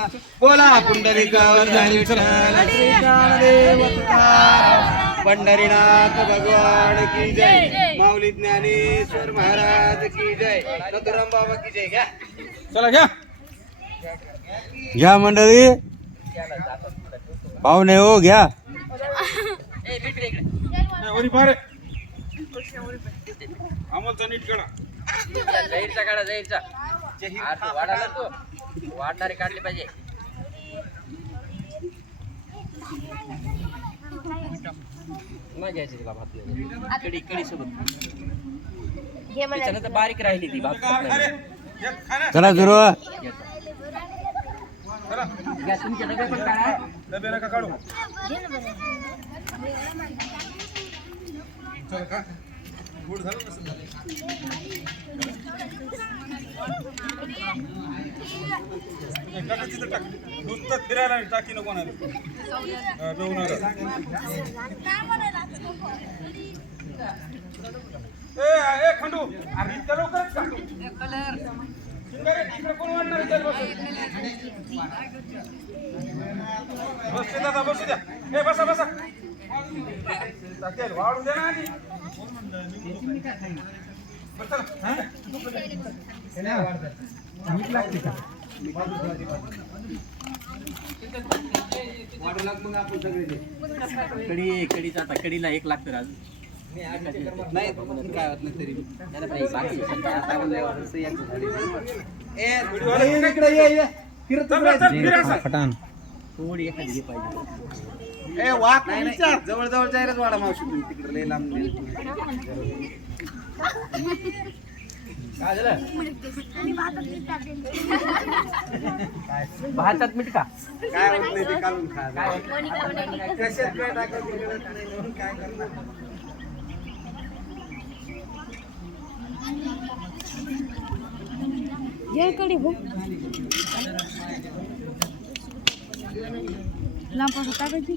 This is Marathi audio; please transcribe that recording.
बोला पुंडलिकावर पंढरीनाथ भगवान की जय, माऊली ज्ञानेश्वर महाराज की जय, नथुराम बाबा की जय. घ्या चला घ्या घ्या मंडळी पाहुणे हो घ्या. अमोलचा नीट काढा. जाहीरचा काढा जाहीरचा. वाढाला तो वाढणारे काढले पाहिजे. नाही घ्यायची तिला भात कडी कडी सोबत त्याच्यानंतर बारीक राहिली ती भात. चला सुरू तुमच्या डबे पण काढा. डबे नका काढू. गुड झालं नसेल. नुसतं फिरायला टाकी नको ना खंडू अरे इतक्या लवकर कोण वाढणार बस दादा बसू द्या. ए बसा बसा वाढू द्या ना आधी. कडी कडीचा आता कडीला 1 लागतं अजून नाही काय होत नाही तरी थोडी एखादी घे पाहिजे. वाक नाही जवळ जवळ जायलाच वाडा मावशी तुम्ही तिकडे लय लांब काय झालं भातात मीठ का काय होत नाही ते काढून खा. कशात काय टाकायचं काय करणार. कडे हो लांब टाकायची.